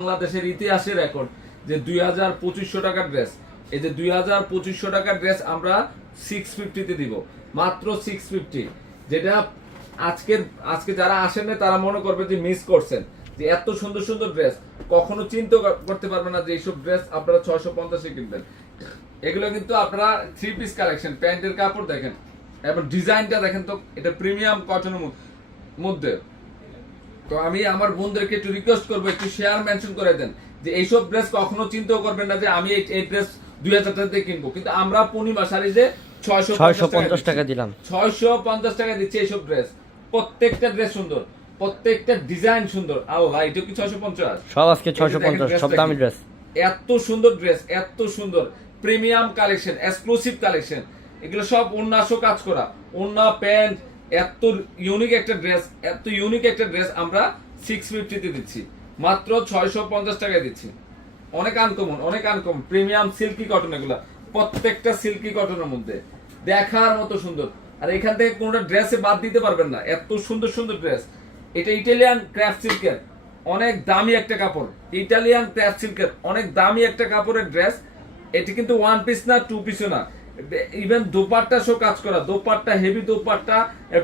বাংলাদেশের ইতিহাসে রেকর্ড যে 2200 টাকার ড্রেস, এই যে 2200 টাকার ড্রেস আমরা 650 তে দিব, মাত্র 650। যেটা আজকে যারা আসেন না তারা মনে করবে যে মিস করছেন, যে এত সুন্দর সুন্দর ড্রেস কখনো চিন্তা করতে পারবেন না যে এইসব ড্রেস আপনারা 650 এ কিনবেন। এগুলো কিন্তু আপনারা 3 পিস কালেকশন, প্যান্টের কাপড় দেখেন এবং ডিজাইনটা দেখেন, তো এটা প্রিমিয়াম কটনের মধ্যে। তো আমি আমার বন্ধুদেরকে একটু রিকোয়েস্ট করবো, একটু শেয়ার মেনশন করে দেন যে এইসব ড্রেস কখনো চিন্তাও করবেন না যে আমি এই ড্রেস 2000 টাকাতে কিনবো, কিন্তু আমরা পূর্ণিমা শাড়িতে 650 টাকা দিলাম, 650 টাকা দিচ্ছি এইসব ড্রেস। প্রত্যেকটা ড্রেস সুন্দর, প্রত্যেকটা ডিজাইন সুন্দর। আল্লাহ, এটা কি 650? সব আজকে 650, সব দামি ড্রেস। এত সুন্দর ড্রেস, এত সুন্দর প্রিমিয়াম কালেকশন, এক্সক্লুসিভ কালেকশন। এগুলো সব ওন্নাসও কাজ করা, ওন্না প্যান্ট, এত ইউনিক একটা ড্রেস, এত ইউনিক একটা ড্রেস আমরা 650 তে দিচ্ছি, মাত্র 650 টাকায় দিচ্ছি। অনেক আনকমন, অনেক আনকমন প্রিমিয়াম সিল্কি কটন। এগুলা প্রত্যেকটা সিল্কি কটনের মধ্যে দেখার মতো সুন্দর। আর এখান থেকে কোনোটা ড্রেসে বাদ দিতে পারবেন না, এত সুন্দর সুন্দর ড্রেস। এটা ইটালিয়ান ক্রাফট সিল্কের অনেক দামি একটা কাপড়, ইটালিয়ান ক্রাফট সিল্কের অনেক দামি একটা কাপড়ের ড্রেস। এটি কিন্তু ওয়ান পিস না, টু পিসও না, ইভেন দোপাট্টা সহ কাজ করা, দোপাট্টা হেভি দোপাট্টা,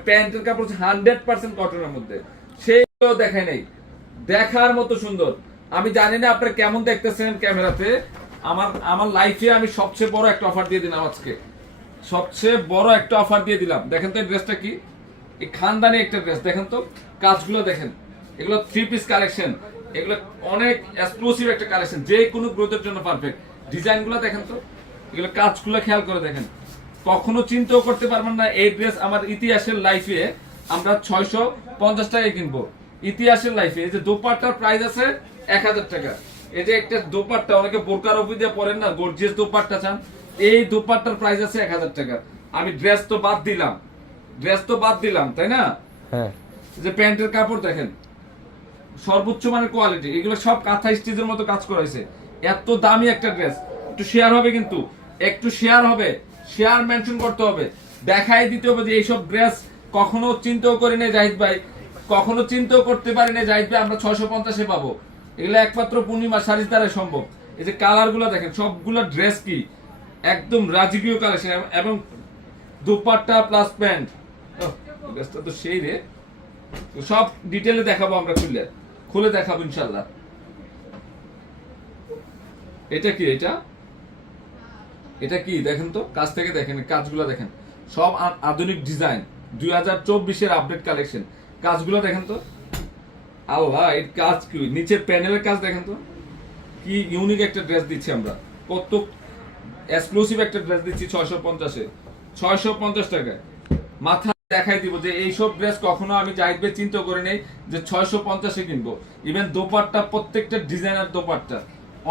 প্যান্টের কাপড় 100% কটনের মধ্যে, সেইগুলো দেখায় নেই, দেখার মতো সুন্দর। আমি জানি না আপনারা কেমন দেখতেছেন ক্যামেরাতে, আমার লাইফে আমি সবচেয়ে বড় একটা অফার দিয়ে দিলাম আজকে, সবচেয়ে বড় একটা অফার দিয়ে দিলাম। দেখেন তো এই ড্রেসটা কি, এই খানদানি একটা ড্রেস, দেখেন তো কাজগুলো দেখেন। এগুলো 3 পিস কালেকশন, এগুলো অনেক এক্সক্লুসিভ একটা কালেকশন, যে কোনো গ্রোথের জন্য পারফেক্ট। ডিজাইনগুলো দেখেন তো, এগুলো কাজগুলো খেয়াল করে দেখেন। কখনো চিন্তাও করতে পারবেন না এই ড্রেস আমার ইতিহাসের লাইফে আমরা 650 টাকায় কিনবো, ইতিহাসের লাইফে। এই যে দোপাট্টার প্রাইস আছে 1000 টাকা। এই যে একটা দোপাট্টা, অনেকে বোরকার উপর দিয়ে পরেন না, গর্জিয়াস দোপাট্টা চান, এই দোপাট্টার প্রাইস আছে 1000 টাকা। আমি ড্রেস তো বাদ দিলাম, ড্রেস তো বাদ দিলাম, তাই না? হ্যাঁ, যে প্যান্টের কাপড় দেখেন, সর্বোচ্চ মানের কোয়ালিটি, এগুলো সব কাঁথা স্টিচের মতো কাজ করা হয়েছে। এত দামি একটা ড্রেস, একটু শেয়ার হবে, কিন্তু একটু শেয়ার হবে, শেয়ার মেনশন করতে হবে, দেখাই দিতে হবে যে এইসব ড্রেস কখনো চিন্তাও করি না জাহিদ ভাই, কখনো চিন্তাও করতে পারি না জাহিদ ভাই আমরা 650-এ পাবো। এগুলো একমাত্র পূর্ণিমা শাড়ির দ্বারা সম্ভব। এই যে কালার গুলো দেখেন, সবগুলো ড্রেস কি একদম রাজকীয় কালেকশন, এবং দুপাট্টা প্লাস প্যান্ট, ড্রেসটা তো সেই রে। সব ডিটেইলে দেখাবো আমরা, খুলে দেখাবো ইনশাল্লাহ। এটা কি, এটা কি দেখেন তো, কাজ থেকে দেখেন, কাজগুলো দেখেন, সব আধুনিক ডিজাইন, 2024-এর আপডেট কালেকশন। কাজগুলো দেখেন তো, আল্লাহ, এর কাজ কি, নিচের প্যানেলের কাজ দেখেন তো, কি ইউনিক একটা ড্রেস দিচ্ছি আমরা, কত এক্সক্লুসিভ একটা ড্রেস দিচ্ছি 650-এ, 650 টাকায়। মাথা দেখাই দিব যে এইসব ড্রেস কখনো আমি চাইবে চিন্তা করে নেই যে 650-এ কিনবো। ইভেন দোপাট্টা, প্রত্যেকটা ডিজাইনার দোপাট্টা,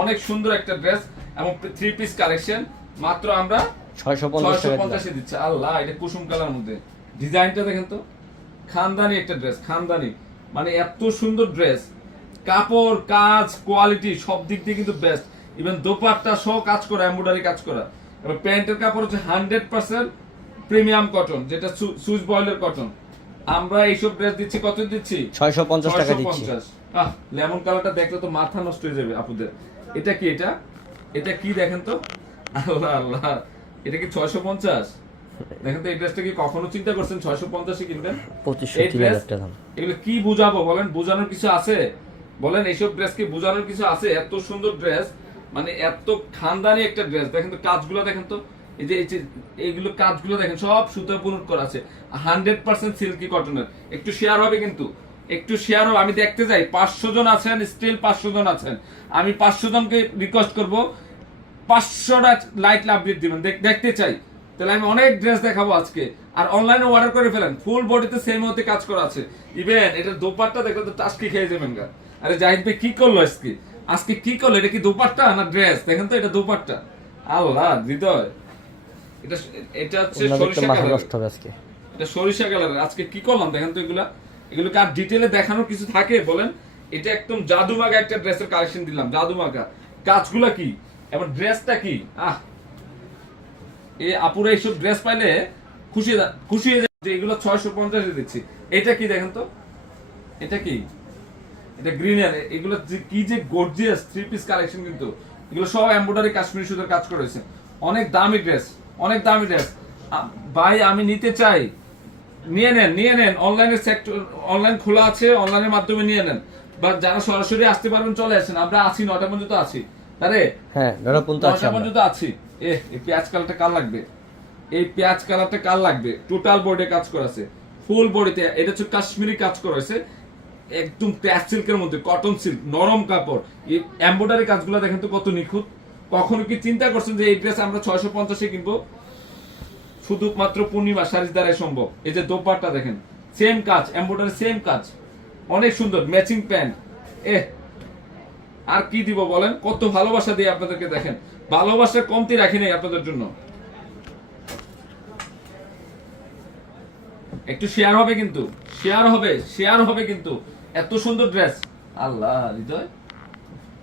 অনেক সুন্দর একটা ড্রেস এবং 3 পিস কালেকশন, মাত্র আমরা 650-এ দিচ্ছি। আল্লাহ, এটা কুসুম কালার মধ্যে, ডিজাইনটা দেখেন তো, খানদানি একটা ড্রেস, খানদানি মানে এত সুন্দর ড্রেস, কাপড়, কাজ, কোয়ালিটি সব দিক দিয়ে কিন্তু বেস্ট। ইভেন দোপাট্টা সহ কাজ করা, এমব্রয়ডারি কাজ করা, এবং প্যান্টের কাপড় হচ্ছে 100% প্রিমিয়াম কটন, যেটা সুইচ বয়েলের কটন। আমরা এইসব ড্রেস দিচ্ছি, কত দিচ্ছি? 650 টাকা দিচ্ছি। লেমন কালারটা দেখলে তো মাথা নষ্ট হয়ে যাবে আপুদের। এটা কি, এটা কি দেখেন তো, আল্লাহ আল্লাহ, এটা কি 650? দেখেন তো এই ড্রেসটা কি কখনো চিন্তা করছেন 650-এ কিনবেন? 25-30,000 টাকা দাম। এগুলো কি বুঝাবো বলেন, বোঝানোর কিছু আছে বলেন? এইসব ড্রেস কি বোঝানোর কিছু আছে? এত সুন্দর ড্রেস, মানে এত খানদানি একটা ড্রেস। দেখেন তো কাজগুলো দেখেন তো, এই যে এইগুলো কাজগুলো দেখেন, সব সুতোয় বুনট করা আছে, 100% সিল্কি কটনের। একটু শেয়ার হবে, কিন্তু একটু শেয়ার হবে। আমি দেখতে যাই, 500 জন আছেন, স্টিল 500 জন আছেন। আমি 500 জনকে রিকোয়েস্ট করবো 500টা লাইক আপডেট দিবেন, দেখতে চাই। তাহলে আমি অনেক ড্রেস দেখাবো আজকে। আর অনলাইনে অর্ডার করে ফেলেন, ফুল বডিতে সেম হতে কাজ করা আছে। ইভেন এটা দোপাট্টা দেখলে তো টাস্কি খেয়ে যাবেন গা। আরে জাহিদ ভাই কি করলো আজকে কি করলো? এটা কি দোপাট্টা না ড্রেস? দেখেন তো, এটা দোপাট্টা। আল্লাহ হৃদয়, এটা হচ্ছে সরিষা কালার, এটা সরিষা কালার। আজকে কি করলাম দেখেন তো, এগুলো কার ডিটেইলে দেখানোর কিছু থাকে বলেন? এটা একদম জাদুমাগা একটা ড্রেসের কালেকশন দিলাম, জাদুমাগা। কাজগুলা কি এবং ড্রেসটা কি, এই আপুরা এইসব ড্রেস পাইলে খুশি হয়ে যায় যে এগুলো 650-এ দিচ্ছি। এটা কি দেখেন তো, এটা কি এটা গ্রিনের, এগুলো কি যে গর্জিয়াস থ্রি পিস কালেকশন, কিন্তু এগুলো সব এমব্রয়ডারি কাশ্মীরি সুতার কাজ করেছে। অনেক দামি ড্রেস, অনেক দামি ড্রেস। ভাই আমি নিতে চাই, নিয়ে নেন। অনলাইনের সেক্টর, অনলাইন খোলা আছে, অনলাইনের মাধ্যমে নিয়ে নেন। বা যারা সরাসরি আসতে পারবেন চলে আসেন, আমরা আছি 9টা পর্যন্ত আছি। আরে হ্যাঁ, 9টা পর্যন্ত আছে 9টা পর্যন্ত আছি। এই পেঁয়াজ কালারটা কার লাগবে? এই পেঁয়াজ কালারটা কার লাগবে? টোটাল বডিতে কাজ করা আছে, ফুল বডিতে। এটা হচ্ছে কাশ্মীরি কাজ করা হয়েছে, একদম ক্র্যাশ সিল্কের মধ্যে, কটন সিল্ক, নরম কাপড়। এই এমব্রয়ডারি কাজগুলো দেখেন তো কত নিখুঁত। কখনো কি চিন্তা করছেন যে এই ড্রেস আমরা 650-এ কিনবো? শুধুমাত্র পূর্ণিমা শাড়ির দ্বারাই সম্ভব। এই যে দোপাট্টা দেখেন, সেম কাজ, এমব্রয়ডারি সেম কাজ, অনেক সুন্দর ম্যাচিং প্যান্ট। আর কি দিব বলেন? কত ভালোবাসা দিয়ে আপনাদেরকে, দেখেন ভালোবাসার কমতি রাখি নাই আপনাদের জন্য। একটু শেয়ার হবে কিন্তু, শেয়ার হবে কিন্তু। এত সুন্দর ড্রেস, আল্লাহ হৃদয়।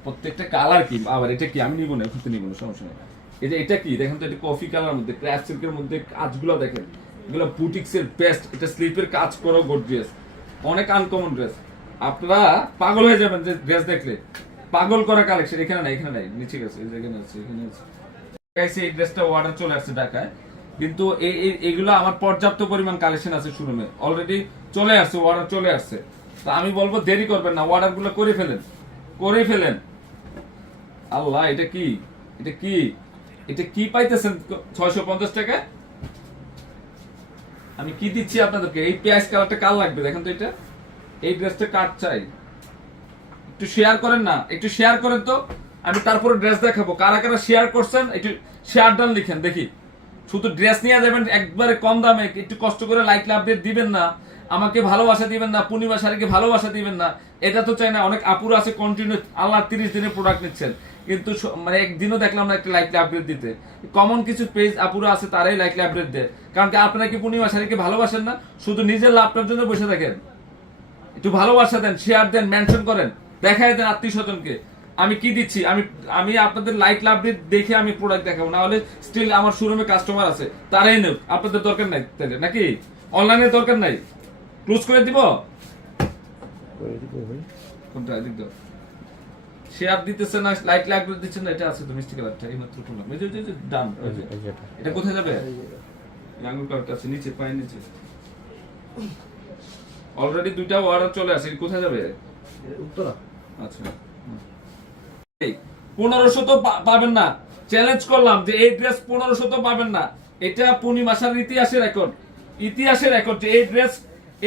প্রত্যেকটা কালার কি আবার, এটা কি আমি নিব না, খুঁজতে নিব না, সমস্যা নেই। এই যে এটা কি দেখেন তো, এটা কফি কালার মধ্যে, ক্র্যাশ সিল্কের মধ্যে কাজগুলো দেখেন, এগুলো বুটিক্সের বেস্ট। এটা স্লিপের কাজ করা গর্জিয়াস, অনেক আনকমন ড্রেস। আপনারা পাগল হয়ে যাবেন যে ড্রেস দেখলে, পাগল করা কালেকশন। এখানে নাই, নিচে গেছে, এখানে আছে। এই ড্রেসটা অর্ডার চলে আসছে ঢাকায়, কিন্তু এইগুলো আমার পর্যাপ্ত পরিমাণ কালেকশন আছে শোরুমে, অলরেডি চলে আসছে, অর্ডার চলে আসছে। তো আমি বলবো দেরি করবেন না, অর্ডার গুলো করে ফেলেন। আল্লাহ, এটা কি পাইতেছেন 650 টাকায়? আমি কি দিচ্ছি আপনাদেরকে? এই পেঁয়াজ কালারটা কার লাগবে দেখেন তো, এটা এই ড্রেসটা কার চাই? একটু শেয়ার করেন না, একটু শেয়ার করেন তো, আমি তারপরে ড্রেস দেখাবো। কারা কারা শেয়ার করছেন একটু শেয়ার ডান লিখেন দেখি। শুধু ড্রেস নিয়ে যাবেন একবারে কম দামে, একটু কষ্ট করে লাইক আপডেট দিবেন না, আমাকে ভালোবাসা দিবেন না, পূর্ণিমা শাড়িকে ভালোবাসা দিবেন না, এটা তো চাই না। অনেক আপুরা আছে কন্টিনিউ আল্লাহ 30 দিনের প্রোডাক্ট নিচ্ছেন, কিন্তু মানে একদিনও দেখলাম না একটা লাইক আপডেট দিতে। কমন কিছু পেজ আপুরা আছে, তারাই লাইক আপডেট দেয়। কারণ কি আপনারা কি পূর্ণিমা শাড়িকে ভালোবাসেন না? শুধু নিজের লাভটার জন্য বসে থাকেন। একটু ভালোবাসা দেন, শেয়ার দেন, মেনশন করেন, দেখাই দেন আত্মীয় স্বজনকে আমি কি দিচ্ছি। আমি আপনাদের লাইক লাভ দেখে আমি প্রোডাক্ট দেখাবো, না হলে স্টিল আমার শোরুমে কাস্টমার আছে, তারাই নেব। আপনাদের দরকার নাই তাহলে, নাকি অনলাইনে দরকার নাই? ক্লোজ করে দিব কোনটা? এদিক দাও। শেয়ার দিতেছে না, লাইক লাইক দিচ্ছে না, এটা আছে তো মিষ্টি কালারটা, এই মাত্র করলাম। এই যে ডান, এটা কোথায় যাবে? আঙ্গুর কালারটা আছে নিচে, পায়ের নিচে। অলরেডি 2টা অর্ডার চলে আসে, কোথায় যাবে? উত্তরা। আচ্ছা, 1500 তো পাবেন না, চ্যালেঞ্জ করলাম যে এই ড্রেস 1500 তো পাবেন না। এটা পূর্ণিমাশার ইতিহাসের রেকর্ড যে এই ড্রেস,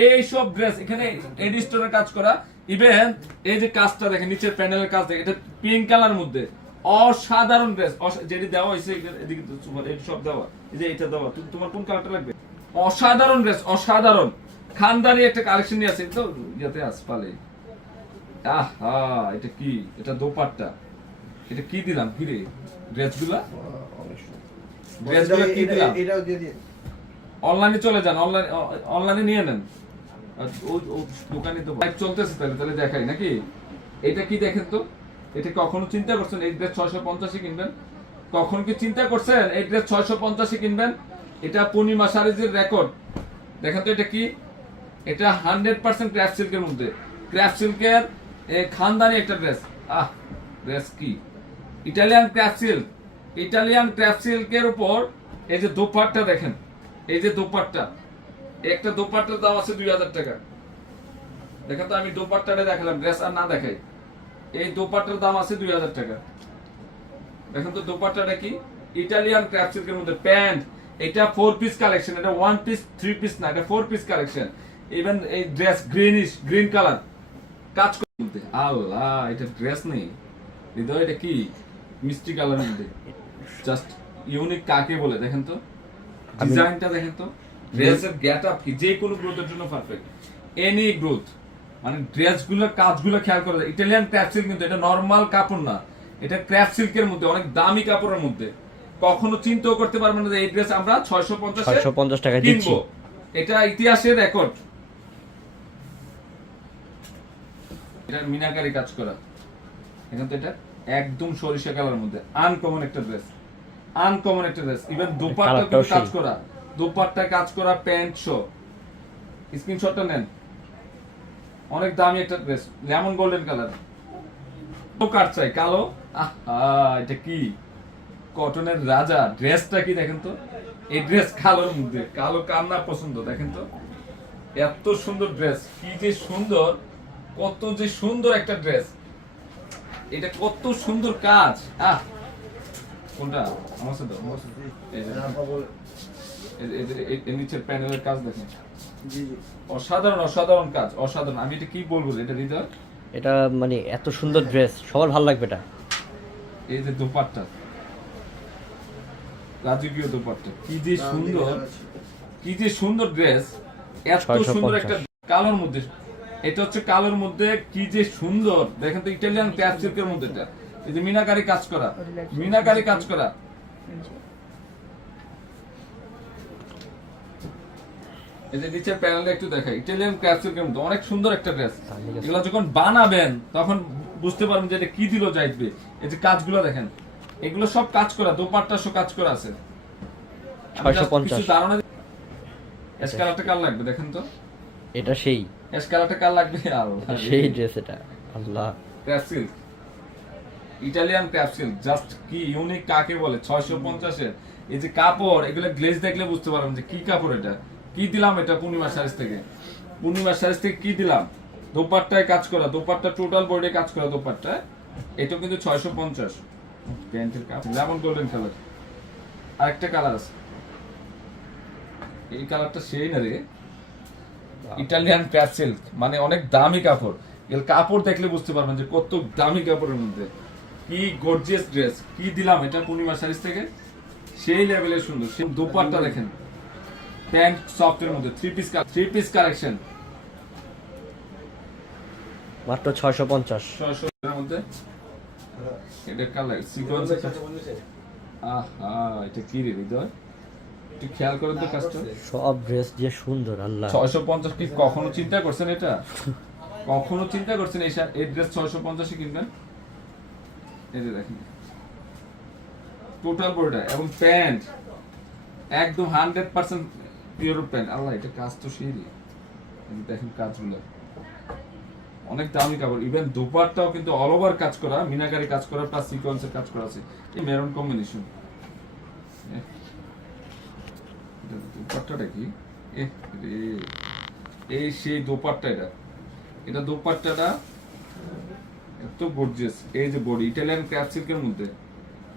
এই সব ড্রেস এখানে এডিস্টোনের কাজ করা। ইভেন এই যে কাজটা দেখেন, নিচের প্যানেলের কাজ দেখেন, এটা পিঙ্ক কালার মধ্যে অসাধারণ ড্রেস। যেটি দেওয়া হয়েছে এদিকে এটা সব দেওয়া, এই যে এটা দেওয়া। তোমার কোন কালারটা লাগবে? অসাধারণ ড্রেস, অসাধারণ খানদানি একটা কালেকশন নিয়ে আছে তো, ইয়াতে আসপালে। আহা, এটা কি? এটা দোপাট্টা। এটা কি দিলাম কি রে? ড্রেসগুলা কি দিলাম? এটাও দিয়ে দিন। অনলাইনে চলে যান, অনলাইনে নিয়ে নেন। দোকানে তো লাইভ চলতেছে, তাহলে দেখাই নাকি? এটা কি দেখেন তো, এটা কখনো চিন্তা করছেন এই ড্রেস 650 কিনবেন? কখন কি চিন্তা করছেন এই ড্রেস 650 কিনবেন? এটা পূর্ণিমা শাড়িজের রেকর্ড। দেখেন তো এটা কি? এটা 100% ক্র্যাফট সিল্কের মধ্যে, ক্র্যাফট সিল্কের খানদানি একটা ড্রেস। ড্রেস কি? ইটালিয়ান ক্র্যাফট সিল্কের উপর এই যে দোপাট্টা দেখেন, এই যে দোপাট্টা, একটা দোপাট্টার দাম আছে 2000 টাকা। দেখেন তো, আমি দোপাট্টাটা দেখালাম, ড্রেস আর না দেখাই। এই দোপাট্টার দাম আছে 2000 টাকা। দেখেন তো দোপাট্টাটা কি? ইটালিয়ান ক্র্যাফট সিল্কের মধ্যে প্যান্ট। এটা 4 পিস কালেকশন, এটা 1 পিস 3 পিস না, এটা 4 পিস কালেকশন। ইভেন এই ড্রেস গ্রিন কালার কাজ করতে। আল্লাহ, এটা ড্রেস নেই হৃদয়, এটা কি মিষ্টি কালারের মধ্যে, জাস্ট ইউনিক কাকে বলে দেখেন তো, ডিজাইনটা দেখেন তো, ড্রেসের গেটআপ কি যে কোনো গ্রোথের জন্য পারফেক্ট, এনি গ্রোথ। মানে ড্রেসগুলোর কাজগুলো খেয়াল করে, ইটালিয়ান ক্র্যাফট সিল্ক, কিন্তু এটা নরমাল কাপড় না, এটা ক্র্যাফট সিল্কের মধ্যে, অনেক দামি কাপড়ের মধ্যে। কখনো চিন্তাও করতে পারবেন না যে এই ড্রেস আমরা 650 টাকা দিচ্ছি। এটা ইতিহাসের রেকর্ড। এটা মিনাকারি কাজ করা, এখন তো এটা একদম সরিষা কালার মধ্যে আনকমন একটা ড্রেস, ইভেন দোপাট্টা কাজ করা, দোপাট্টা কাজ করা, প্যান্ট শো। স্ক্রিনশটটা নেন, অনেক দামি একটা ড্রেস, লেমন গোল্ডেন কালার। কাট চাই কালো, এটা কি কটনের রাজা। ড্রেসটা কি দেখেন তো, এই ড্রেস কালোর মধ্যে, কালো কার না পছন্দ দেখেন তো, এত সুন্দর ড্রেস, কি যে সুন্দর, কত যে সুন্দর একটা ড্রেস, এটা কত সুন্দর কাজ। কোনটা আমার সাথে এই নিচের প্যানেলের কাজ দেখেন, অসাধারণ অসাধারণ কাজ, অসাধারণ। আমি এটা কি বলবো, এটা হৃদয়, এটা মানে এত সুন্দর ড্রেস, সবার ভালো লাগবে এটা। এই যে দোপাট্টা, রাজকীয় দোপাট্টা, কি যে সুন্দর, কি যে সুন্দর ড্রেস, এত 650 সুন্দর একটা কালোর মধ্যে। এটা হচ্ছে কালোর মধ্যে, কি যে সুন্দর দেখেন তো, ইটালিয়ান ক্যাপ সিল্কের মধ্যে। এটা এই যে মিনাকারি কাজ করা, মিনাকারি কাজ করা। এই যে নিচের প্যানেলটা একটু দেখাই, ইটালিয়ান ক্যাপ সিল্কের মধ্যে, অনেক সুন্দর একটা ড্রেস। এগুলো যখন বানাবেন তখন বুঝতে পারবেন যে এটা কি দিল যাইবে। এই যে কাজগুলো দেখেন, এগুলো সব কাজ করা, দোপাট্টা সব কাজ করা আছে। 650 কিছু ধারণা, এস কালারটা কার লাগবে দেখেন তো, এটা সেই এস কালারটা কার লাগবে, আল্লাহ সেই ড্রেস এটা, Allah. Crepe silk, Italian crepe silk, just কি ইউনিক কাকে বলে। 650 এর এই যে কাপড়, এগুলো গ্লেজ দেখলে বুঝতে পারবেন যে কি কাপড়, এটা কি দিলাম, এটা পূর্ণিমা শাড়ি থেকে, পূর্ণিমা শাড়ি থেকে কি দিলাম। দোপাট্টায় কাজ করা, দোপাট্টা টোটাল বডিতে কাজ করা দোপাট্টায়। এটা কিন্তু 650। প্যান্টের কাপড় লেমন গোল্ডেন কালার, আরেকটা কালার আছে, এই কালারটা সেই না রে, ইটালিয়ান ক্র্যাপ সিল্ক, মানে অনেক দামি কাপড়। এর কাপড় দেখলে বুঝতে পারবেন যে কত দামি কাপড়ের মধ্যে কি গর্জিয়াস ড্রেস, কি দিলাম এটা পূর্ণিমা শাড়ি থেকে, সেই লেভেলের সুন্দর। সেই দোপাট্টা দেখেন, প্যান্ট সফটের মধ্যে, থ্রি পিস কালেকশন, মাত্র 650। 600 এর মধ্যে। এটা কালার সিকোয়েন্স, এটা কি রে হৃদয়, একটু খেয়াল করেন তো কাজটা। সব ড্রেস যে সুন্দর, আল্লাহ। 650 কি কখনো চিন্তা করছেন এটা, কখনো চিন্তা করছেন এই ড্রেস 650 এ কিনবেন? এই যে দেখেন টোটাল বডিটা, এবং প্যান্ট একদম 100% পিওর প্যান্ট। আল্লাহ, এটা কাজ তো সেই, এই দেখেন কাজগুলো, অনেক দামি কাপড়। ইভেন দোপাট্টাও কিন্তু অল ওভার কাজ করা, মিনাকারি কাজ করা, প্লাস সিকোয়েন্সের কাজ করা আছে। এই মেরুন কম্বিনেশন, দোপাট্টাটা কি, এই সেই দোপাট্টা, এটা দোপাট্টাটা এত গর্জিয়াস। এই যে বডি, ইটালিয়ান ক্র্যাপ সিল্কের মধ্যে,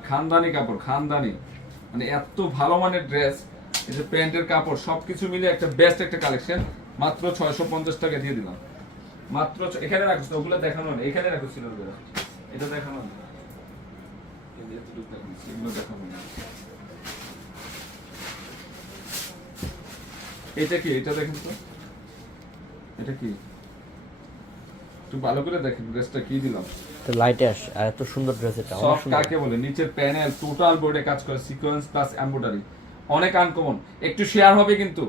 খানদানি কাপড়, খানদানি, মানে এত ভালো মানের ড্রেস। এই যে প্যান্টের কাপড়, সবকিছু মিলে একটা বেস্ট একটা কালেকশন। মাত্র 650 টাকা দিয়ে দিলাম, মাত্র। এখানে রাখছ, ওগুলো দেখানো নেই, এখানে রাখো ছিল, এটা দেখানো নেই, এগুলো দেখানো নেই। এটা কি, এটা দেখেন তো, এটা কি, একটু ভালো করে দেখেন ড্রেসটা কি দিলাম। তো লাইটে আস, আর এত সুন্দর ড্রেস এটা, অনেক সব সুন্দর। কাকে বলে, নিচের প্যানেল টোটাল বোর্ডে কাজ করে, সিকোয়েন্স প্লাস এমব্রয়ডারি, অনেক আনকমন। একটু শেয়ার হবে কিন্তু,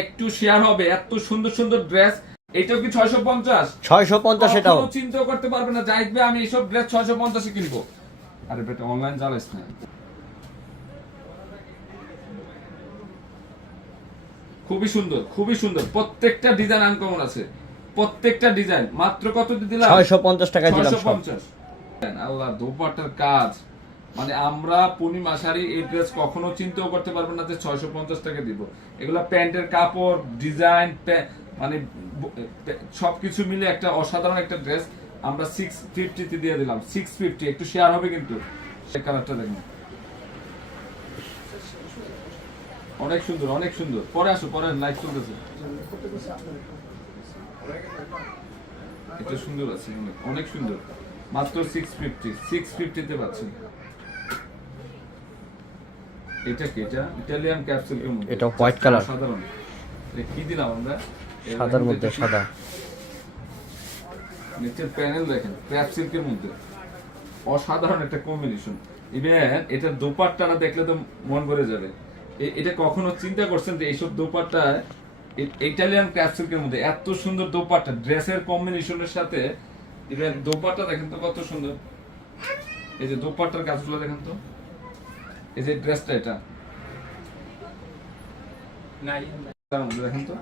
একটু শেয়ার হবে। এত সুন্দর সুন্দর ড্রেস, এটাও কি 650? 650 এটাও। কখনো চিন্তাও করতে পারবে না যাইবে আমি এইসব ড্রেস 650 এ কিনবো। আরে বেটা, অনলাইন চালাইস না। খুবই সুন্দর, খুবই সুন্দর, প্রত্যেকটা ডিজাইন আনকমন আছে, প্রত্যেকটা ডিজাইন। মাত্র কত দিলাম? 650 টাকা দিলাম সব। 650। আল্লাহ, দোপাট্টার কাজ, মানে আমরা পূর্ণিমা শাড়ি এই ড্রেস কখনো চিন্তাও করতে পারবেন না যে 650 টাকা দিব। এগুলা প্যান্টের কাপড়, ডিজাইন, মানে সবকিছু মিলে একটা অসাধারণ একটা ড্রেস। আমরা 650 তে দিয়ে দিলাম, 650। একটু শেয়ার হবে কিন্তু। সেই কালারটা দেখুন, অনেক সুন্দর, অনেক সুন্দর। পরে আসো, পরে লাইভ চলতেছে। এটা সুন্দর আছে, অনেক সুন্দর। মাত্র 650 তে পাচ্ছেন। এটা কি, এটা ইটালিয়ান ক্যাপসুলের মধ্যে, এটা হোয়াইট কালার, সাধারণ। কি দিলাম আমরা, সাদার মধ্যে সাদা। নিচের প্যানেল দেখেন, ক্যাপসুলের মধ্যে অসাধারণ একটা কম্বিনেশন। ইভেন এটার দোপাট্টাটা দেখলে তো মন ভরে যাবে। এটা কখনো চিন্তা করছেন যে এইসব দোপাট্টা ইটালিয়ান ক্যাপসুলের মধ্যে এত সুন্দর দোপাট্টা, ড্রেসের কম্বিনেশনের সাথে। ইভেন দোপাট্টা দেখেন তো কত সুন্দর, এই যে দোপাট্টার কাজগুলো দেখেন তো, এই যে ড্রেসটা, এটা দেখেন তো,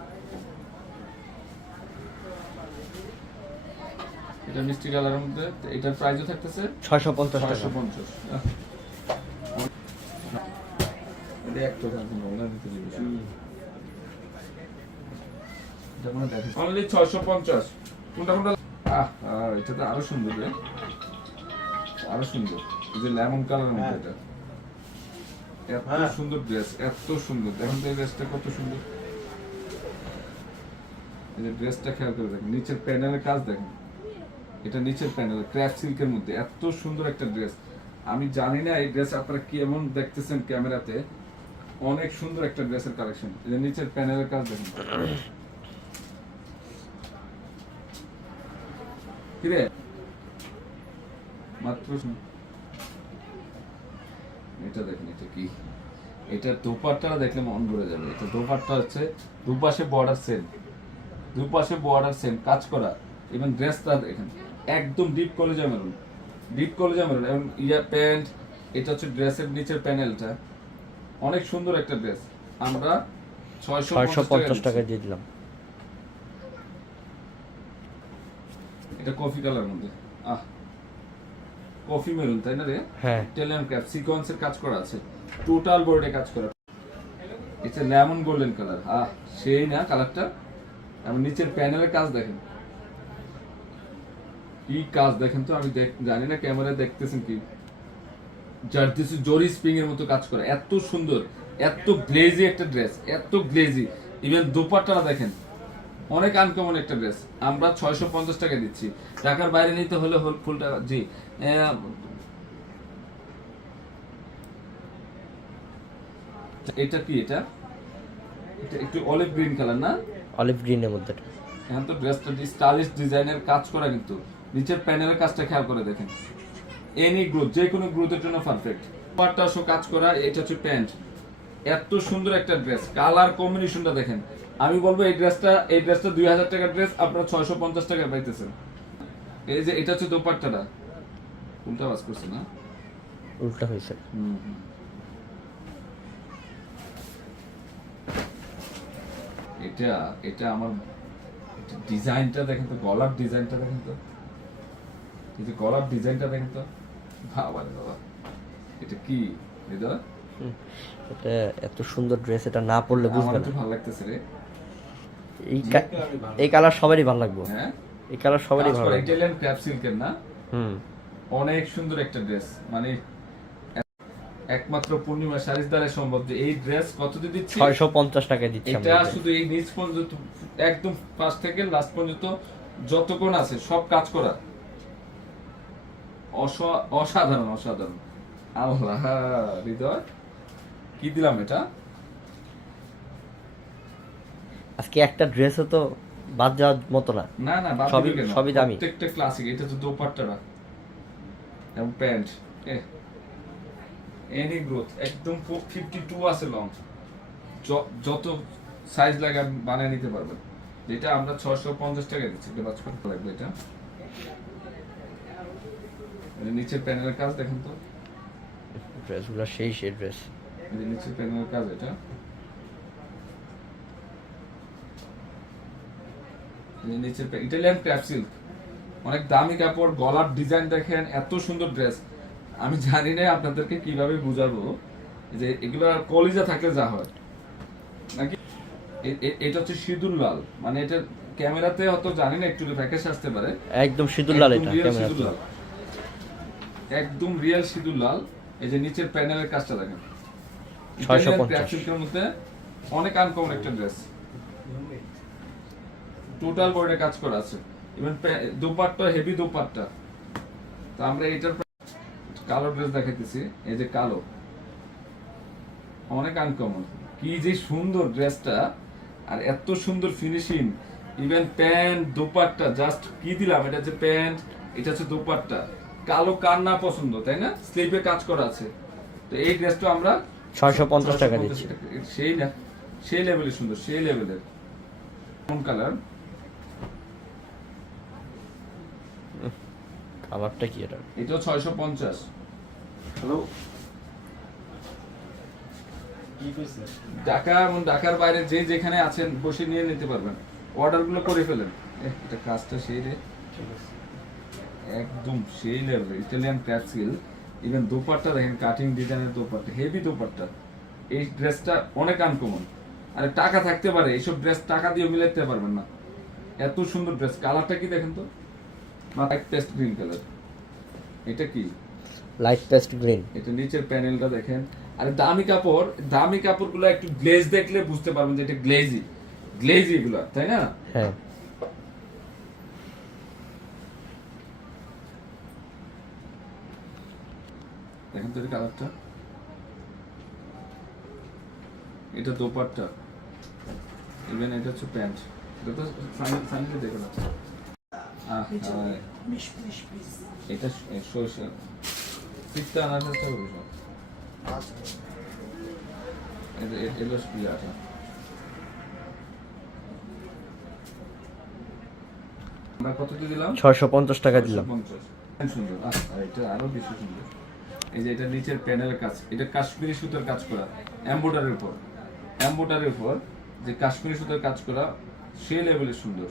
এটা মিষ্টি কালারের মধ্যে, এটার প্রাইসও থাকতেছে 650 টাকা। 650। এটা একটা থাকবে না, ওনা দিতে দিবে। এটা মনে দেখে অনলি 650। কোনটা কোনটা? এটা তো আরো সুন্দর রে, আরো সুন্দর। এই যে লেমন কালারের মধ্যে এটা, এত সুন্দর ড্রেস, এত সুন্দর। দেখেন তো এই ড্রেসটা কত সুন্দর। এই যে ড্রেসটা খেয়াল করে দেখেন, নিচের প্যানেলের কাজ দেখেন। এটা নিচের প্যানেল ক্র্যাপ সিল্কের মধ্যে, এত সুন্দর একটা ড্রেস। আমি জানি না এই ড্রেস আপনারা কেমন দেখতেছেন ক্যামেরাতে, অনেক সুন্দর একটা ড্রেসের কালেকশন। এই যে নিচের প্যানেলের কাজ দেখেন। কি রে মাত্র এটা দেখেন, এটা কি, এটা দোপাট্টা দেখলে মন ভরে যাবে। এটা দোপাট্টা হচ্ছে দুপাশে বর্ডার সেম, দুপাশে বর্ডার সেম কাজ করা। এবং ড্রেসটা দেখেন একদম ডিপ কলেজা মেরুন, ডিপ কলেজা মেরুন। এবং ইয়া প্যান্ট, এটা হচ্ছে ড্রেসের নিচের প্যানেলটা, অনেক সুন্দর একটা ড্রেস। আমরা 650 টাকা দিয়ে দিলাম। এটা কফি কালার মধ্যে, কফি মেরুন, তাই না রে? হ্যাঁ, ইটালিয়ান ক্র্যাপ সিকোয়েন্সের কাজ করা আছে, টোটাল বোর্ডে কাজ করা। এটা লেমন গোল্ডেন কালার, সেই না কালারটা। এবং নিচের প্যানেলের কাজ দেখেন, কি কাজ দেখেন তো। আমি জানি না ক্যামেরায় দেখতেছেন কি, জার্দিসি জরি স্প্রিং এর মতো কাজ করা, এত সুন্দর, এত গ্লেজি একটা ড্রেস, এত গ্লেজি। ইভেন দোপাট্টাটা দেখেন, অনেক আনকমন একটা ড্রেস। আমরা 650 টাকা দিচ্ছি। ঢাকার বাইরে নিতে হলে ফুলটা জি এটা কি, এটা এটা একটু অলিভ গ্রিন কালার না? অলিভ গ্রিনের মধ্যে। এখন তো ড্রেসটা স্টাইলিশ ডিজাইনের কাজ করা, কিন্তু নিচের প্যানেলের কাজটা খেয়াল করে দেখেন। এনি গ্রোথ, যে কোনো গ্রোথের জন্য পারফেক্ট। পাটটা সব কাজ করা। এটা হচ্ছে প্যান্ট, এত সুন্দর একটা ড্রেস, কালার কম্বিনেশনটা দেখেন। আমি বলবো এই ড্রেসটা 2000 টাকার ড্রেস আপনারা 650 টাকায় পাইতেছেন। এই যে এটা হচ্ছে দোপাট্টাটা, উল্টা বাজ করছে না, উল্টা হয়েছে। এটা এটা আমার ডিজাইনটা দেখেন তো, গলার ডিজাইনটা দেখেন তো, এই যে গলার ডিজাইনটা দেখেন তো, বাবা রে বাবা, এটা কি এটা? এটা এত সুন্দর ড্রেস, এটা না পরলে বুঝবে আমার না। তো ভালো লাগতেছে রে। এই কালার সবারই ভালো লাগবে। হ্যাঁ, এই কালার সবারই ভালো লাগবে। ইটালিয়ান ক্র্যাপ সিল্কের না, অনেক সুন্দর একটা ড্রেস। মানে একমাত্র পূর্ণিমা শাড়ির দ্বারা সম্ভব যে এই ড্রেস কত দিয়ে দিচ্ছি, 650 টাকা দিচ্ছি এটা শুধু এই নিচ পর্যন্ত, একদম ফার্স্ট থেকে লাস্ট পর্যন্ত যতক্ষণ আছে সব কাজ করা, অসাধারণ অসাধারণ। আল্লাহ হৃদয়, কি দিলাম এটা? আজকে একটা ড্রেসও তো বাদ যাওয়ার মতো না। না না, সবই দামি, প্রত্যেকটা ক্লাসিক। এটা তো দোপাট্টাটা এবং প্যান্ট, এনি গ্রোথ, একদম 52 আছে লং, যত সাইজ লাগে আপনি বানিয়ে নিতে পারবেন। যেটা আমরা 650 টাকা দিচ্ছি। এটা বাজ করতে লাগবে। এটা নিচের প্যানেলের কাজ দেখেন তো, ড্রেসগুলো সেই ড্রেস। এই নিচের প্যানেলের কাজ, এটা নিচের ইটালিয়ান ক্র্যাপ সিল্ক, অনেক দামি কাপড়। গলার ডিজাইন দেখেন, এত সুন্দর ড্রেস। আমি জানি না আপনাদেরকে কিভাবে বুঝাবো যে এগুলো কলিজা থাকলে যা হয় নাকি। এটা হচ্ছে সিঁদুর লাল, মানে এটা ক্যামেরাতে হয়তো জানি না, একটু ফ্যাকাশে আসতে পারে। একদম সিঁদুর লাল, এটা ক্যামেরাতে একদম রিয়েল সিঁদুর লাল। এই যে নিচের প্যানেলের কাজটা দেখেন, 650 এর মধ্যে অনেক আনকমন একটা ড্রেস, টোটাল বডিতে কাজ করা আছে। Even dupatta, heavy dupatta. তো আমরা এটার কালো ড্রেস দেখাইতেছি, এই যে কালো, অনেক আনকমন। কি যে সুন্দর ড্রেসটা, আর এত সুন্দর finishing. Even pant, dupatta, just কি দিলাম। এটা হচ্ছে প্যান্ট, এটা হচ্ছে দোপাট্টা। কালো কার না পছন্দ, তাই না? স্লিপে কাজ করা আছে। তো এই ড্রেসটা আমরা 650 টাকা দিচ্ছি। সেই না, সেই লেভেলের সুন্দর, সেই লেভেলের। কোন কালার? কালারটা কি এটা? এটা 650। হ্যালো, ঢাকা এবং ঢাকার বাইরে যে যেখানে আছেন বসে নিয়ে নিতে পারবেন, অর্ডার গুলো করে ফেলেন। এটা কাজটা সেই রে, একদম সেই লেভেল ইটালিয়ান ক্যাপসিল। ইভেন দোপাট্টা দেখেন, কাটিং ডিজাইনের দোপাট্টা, হেভি দোপাট্টা। এই ড্রেসটা অনেক আনকমন। আরে টাকা থাকতে পারে, এইসব ড্রেস টাকা দিয়ে মিলাতে পারবেন না, এত সুন্দর ড্রেস। কালারটা কি দেখেন তো, লাইট পেস্ট গ্রিন কালার। এটা কি, লাইট পেস্ট গ্রিন। এটা নিচের প্যানেলটা দেখেন। আর দামি কাপড়, দামি কাপড়গুলো একটু গ্লেজ দেখলে বুঝতে পারবেন যে এটা গ্লেজি, গ্লেজি এগুলো, তাই না? হ্যাঁ, দেখেন তো কালারটা। এটা দোপাট্টা, ইভেন এটা হচ্ছে প্যান্ট। এটা তো সানিতে দেখো না। এটা সরষে পিঠটা আনার চেষ্টা করবো সব। এটা ইয়াটা আমরা কত দিয়ে দিলাম? 650 টাকা দিলাম। 650। সুন্দর। আর এটা আরো বেশি সুন্দর। এই যে এটা নিচের প্যানেলের কাজ, এটা কাশ্মীরি সুতার কাজ করা, এমব্রয়ডারির উপর, এমব্রয়ডারির উপর যে কাশ্মীরি সুতার কাজ করা, সেই লেভেলের সুন্দর।